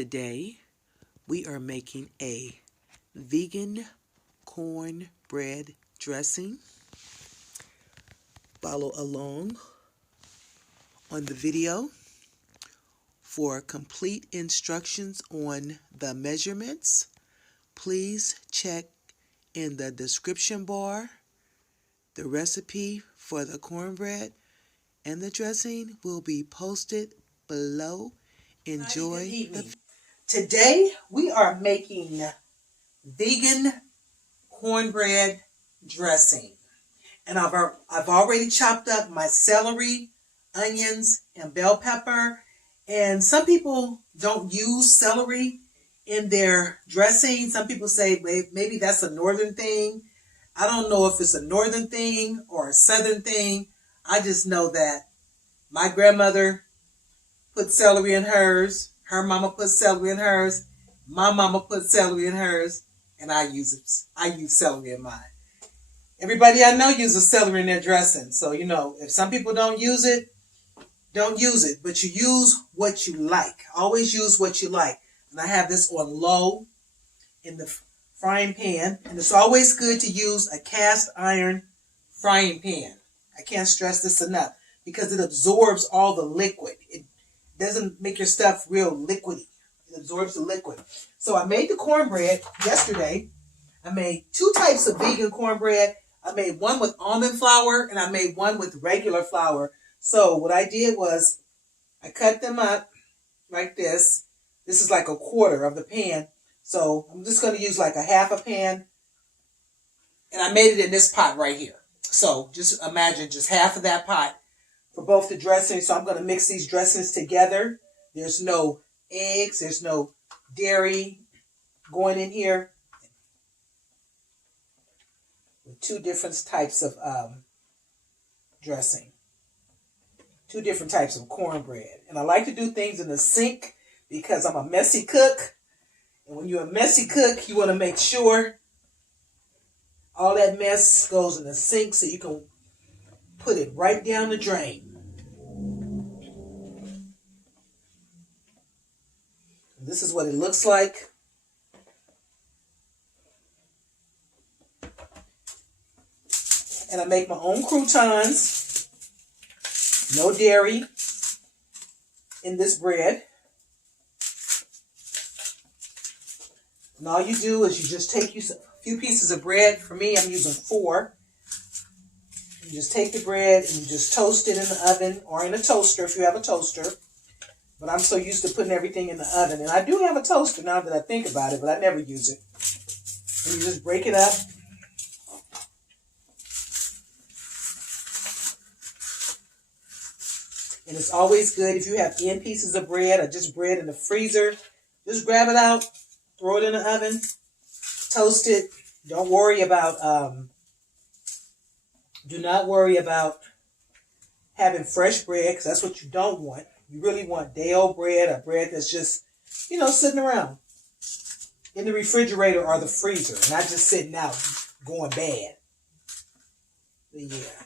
Today we are making a vegan cornbread dressing. Follow along on the video for complete instructions on the measurements. Please check in the description bar. The recipe for the cornbread and the dressing will be posted below. Enjoy. Today we are making vegan cornbread dressing. And I've already chopped up my celery, onions, and bell pepper. And some people don't use celery in their dressing. Some people say maybe that's a northern thing. I don't know if it's a northern thing or a southern thing. I just know that my grandmother put celery in hers. Her mama put celery in hers. My mama put celery in hers. And I use celery in mine. Everybody I know uses celery in their dressing. So, if some people don't use it, don't use it. But you use what you like. Always use what you like. And I have this on low in the frying pan. And it's always good to use a cast iron frying pan. I can't stress this enough because it absorbs all the liquid. It doesn't make your stuff real liquidy. It absorbs the liquid. So I made the cornbread yesterday. I made 2 types of vegan cornbread. I made one with almond flour and I made one with regular flour. So what I did was I cut them up like this. This is like a quarter of the pan. So I'm just going to use like a half a pan. And I made it in this pot right here. So just imagine just half of that pot for both the dressings. So I'm going to mix these dressings together. There's no eggs. There's no dairy going in here. With 2 different types of dressing. 2 different types of cornbread. And I like to do things in the sink because I'm a messy cook. And when you're a messy cook, you want to make sure all that mess goes in the sink so you can put it right down the drain. This is what it looks like. And I make my own croutons. No dairy in this bread. And all you do is you just take a few pieces of bread. For me, I'm using 4. You just take the bread and you just toast it in the oven or in a toaster if you have a toaster. But I'm so used to putting everything in the oven. And I do have a toaster now that I think about it, but I never use it. And you just break it up. And it's always good if you have thin pieces of bread or just bread in the freezer. Just grab it out, throw it in the oven, toast it. Don't worry about, do not worry about having fresh bread because that's what you don't want. You really want day-old bread or bread that's just, sitting around in the refrigerator or the freezer. Not just sitting out going bad. But yeah.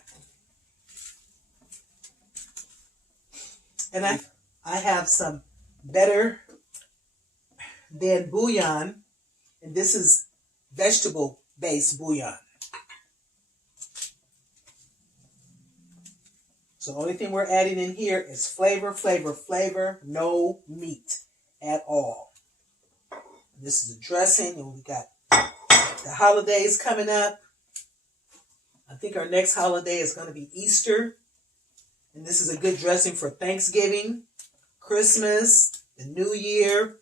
And I have some better than bouillon. And this is vegetable-based bouillon. So the only thing we're adding in here is flavor, flavor, flavor. No meat at all. This is a dressing. And we got the holidays coming up. I think our next holiday is going to be Easter. And this is a good dressing for Thanksgiving, Christmas, the New Year,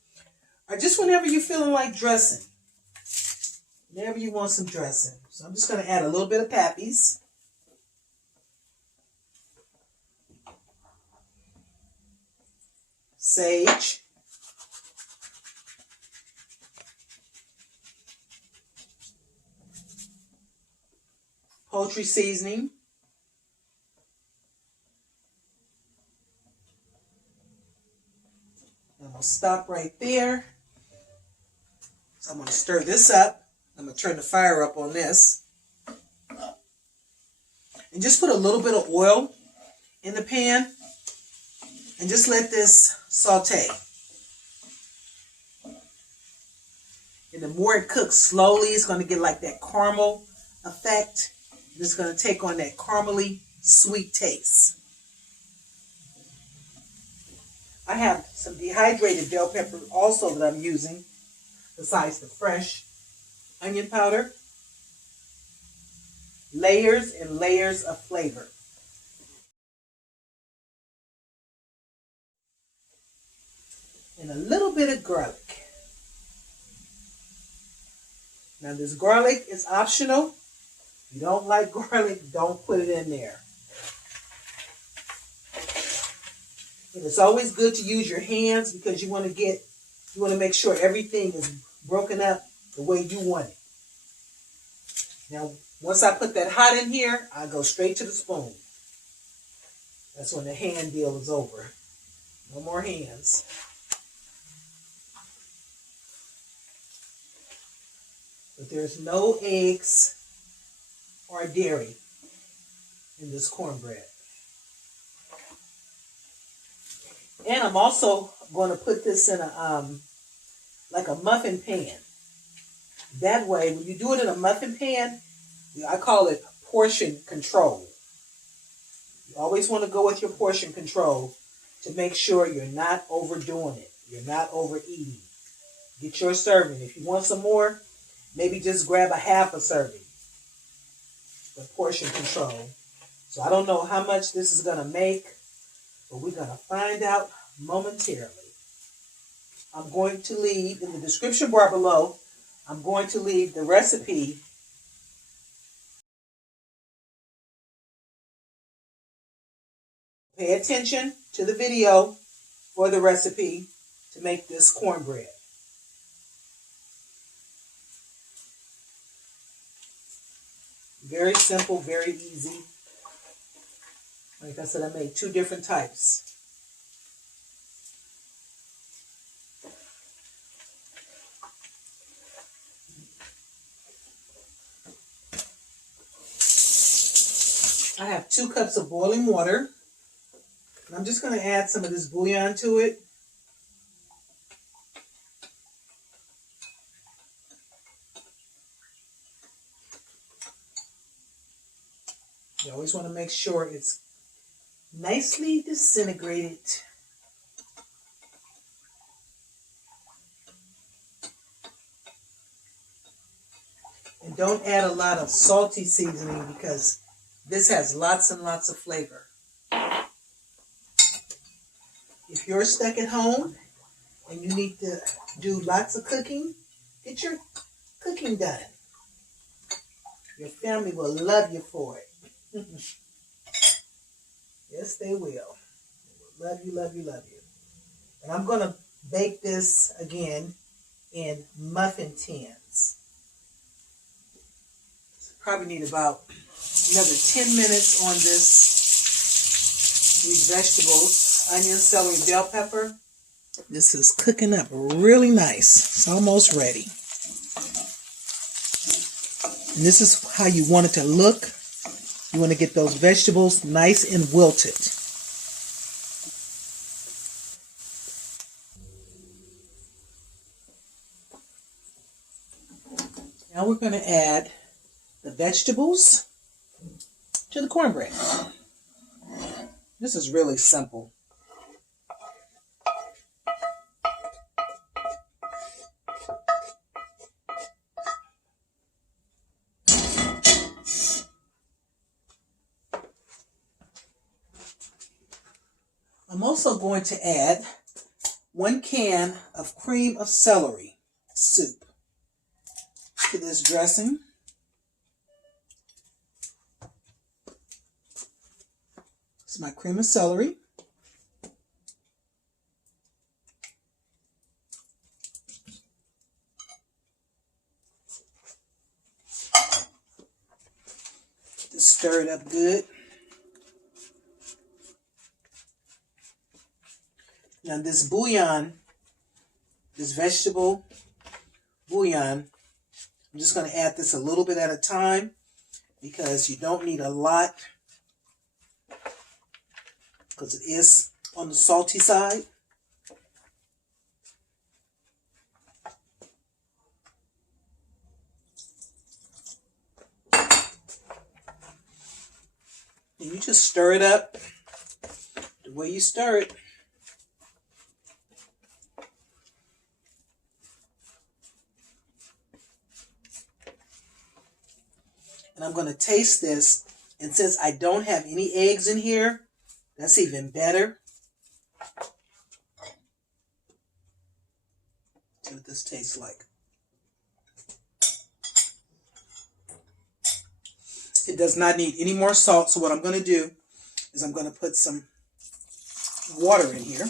or just whenever you're feeling like dressing. Whenever you want some dressing. So I'm just going to add a little bit of Pappy's. Sage. Poultry seasoning. I'm going to stop right there. So I'm going to stir this up. I'm going to turn the fire up on this. And just put a little bit of oil in the pan. And just let this saute. And the more it cooks slowly, it's going to get like that caramel effect. It's going to take on that caramely sweet taste. I have some dehydrated bell pepper also that I'm using, besides the fresh onion powder. Layers and layers of flavor. And a little bit of garlic. Now this garlic is optional. If you don't like garlic, don't put it in there. And it's always good to use your hands because you want to make sure everything is broken up the way you want it. Now, once I put that hot in here, I go straight to the spoon. That's when the hand deal is over. No more hands. But there's no eggs or dairy in this cornbread. And I'm also going to put this in a like a muffin pan. That way, when you do it in a muffin pan, I call it portion control. You always want to go with your portion control to make sure you're not overdoing it. You're not overeating. Get your serving. If you want some more, maybe just grab a half a serving. The portion control. So I don't know how much this is going to make, but we're going to find out momentarily. I'm going to leave in the description bar below, I'm going to leave the recipe Pay attention to the video for the recipe to make this cornbread. Very simple, very easy. Like I said, I made 2 different types. I have 2 cups of boiling water. And I'm just going to add some of this bouillon to it. You always want to make sure it's nicely disintegrated. And don't add a lot of salty seasoning because this has lots and lots of flavor. If you're stuck at home and you need to do lots of cooking, get your cooking done. Your family will love you for it. Yes, they will. They will love you, love you, love you. And I'm going to bake this again in Muffin Tins. So probably need about another 10 minutes on these vegetables. Onion, celery, bell pepper. This is cooking up really nice. It's almost ready. And this is how you want it to look. You want to get those vegetables nice and wilted. Now we're going to add the vegetables to the cornbread. This is really simple. I'm also going to add 1 can of cream of celery soup to this dressing. It's my cream of celery. Just stir it up good. Now this bouillon, this vegetable bouillon, I'm just going to add this a little bit at a time because you don't need a lot because it is on the salty side. And you just stir it up the way you stir it. And I'm going to taste this. And since I don't have any eggs in here, that's even better. See what this tastes like. It does not need any more salt. So what I'm going to do is I'm going to put some water in here.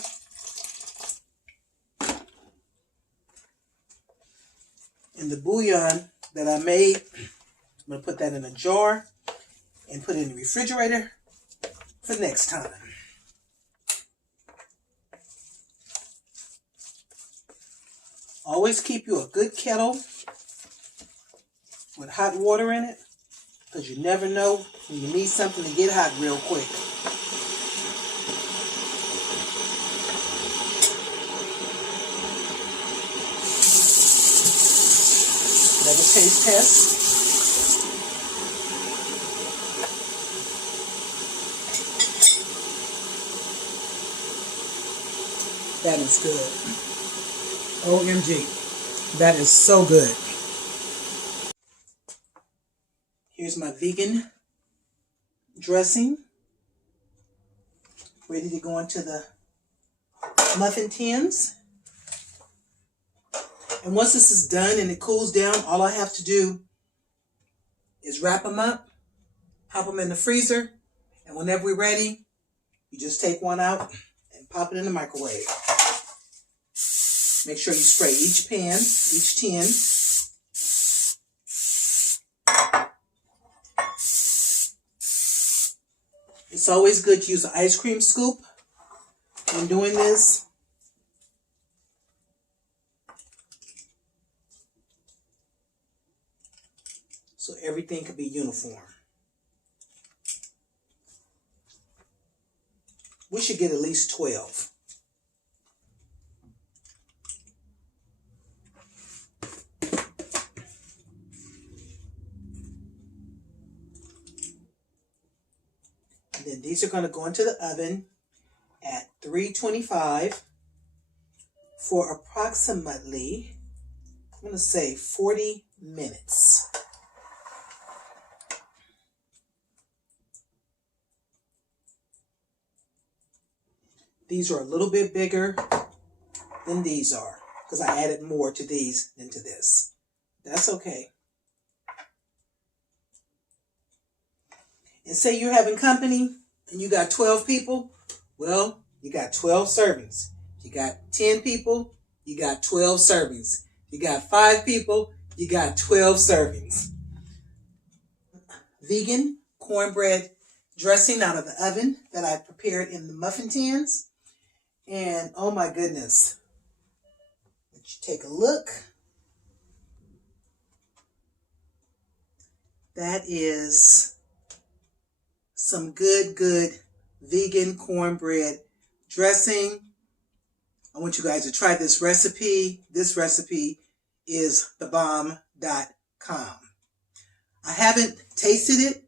And the bouillon that I made, I'm going to put that in a jar and put it in the refrigerator for next time. Always keep you a good kettle with hot water in it, because you never know when you need something to get hot real quick. Another taste test. That is good. OMG. That is so good. Here's my vegan dressing. Ready to go into the muffin tins. And once this is done and it cools down, all I have to do is wrap them up, pop them in the freezer, and whenever we're ready, you just take one out and pop it in the microwave. Make sure you spray each pan, each tin. It's always good to use an ice cream scoop when doing this. So everything could be uniform. We should get at least 12. And then these are going to go into the oven at 325 for approximately, I'm going to say 40 minutes. These are a little bit bigger than these are because I added more to these than to this. That's okay. And say you're having company and you got 12 people. Well, you got 12 servings. If you got 10 people, you got 12 servings. If you got 5 people, you got 12 servings. Vegan cornbread dressing out of the oven that I prepared in the muffin tins. And oh my goodness, let you take a look. That is some good vegan cornbread dressing. I want you guys to try this recipe. This recipe is thebomb.com. I haven't tasted it,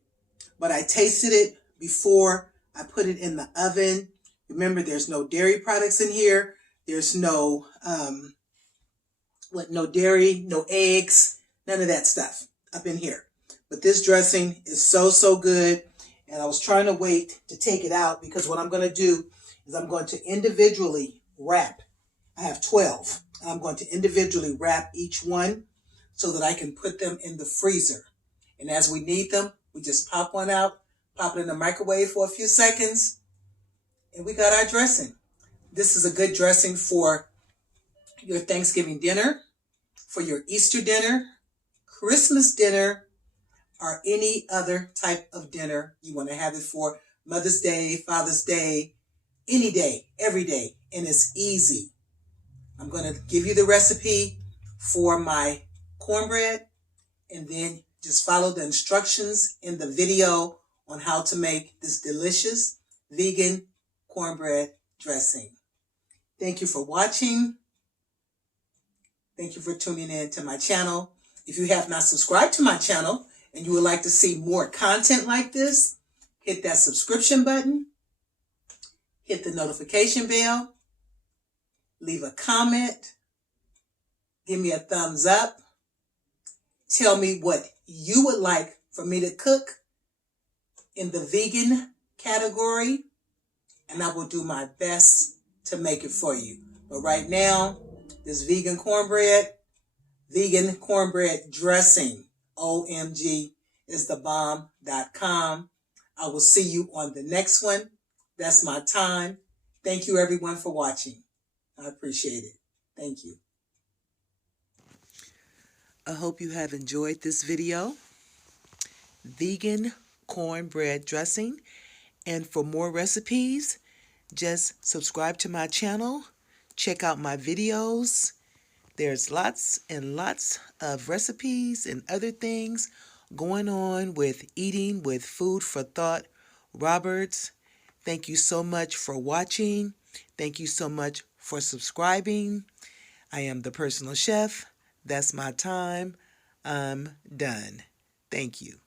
but I tasted it before I put it in the oven. Remember, there's no dairy products in here. There's no no dairy, no eggs, none of that stuff up in here. But this dressing is so good. And I was trying to wait to take it out because what I'm going to do is I'm going to individually wrap. I have 12. And I'm going to individually wrap each one so that I can put them in the freezer. And as we need them, we just pop one out, pop it in the microwave for a few seconds, and we got our dressing. This is a good dressing for your Thanksgiving dinner, for your Easter dinner, Christmas dinner, or any other type of dinner you want to have it for. Mother's Day, Father's Day, any day, every day. And it's easy. I'm going to give you the recipe for my cornbread, and then just follow the instructions in the video on how to make this delicious vegan cornbread dressing. Thank you for watching. Thank you for tuning in to my channel. If you have not subscribed to my channel and you would like to see more content like this, hit that subscription button, hit the notification bell, leave a comment, give me a thumbs up, tell me what you would like for me to cook in the vegan category, and I will do my best to make it for you. But right now, this vegan cornbread dressing, OMG, is the bomb.com. I will see you on the next one. That's my time. Thank you everyone for watching. I appreciate it. Thank you. I hope you have enjoyed this video. Vegan cornbread dressing. And for more recipes, just subscribe to my channel. Check out my videos. There's lots and lots of recipes and other things going on with Eating with Food for Thought Roberts. Thank you so much for watching. Thank you so much for subscribing. I am the personal chef. That's my time. I'm done. Thank you.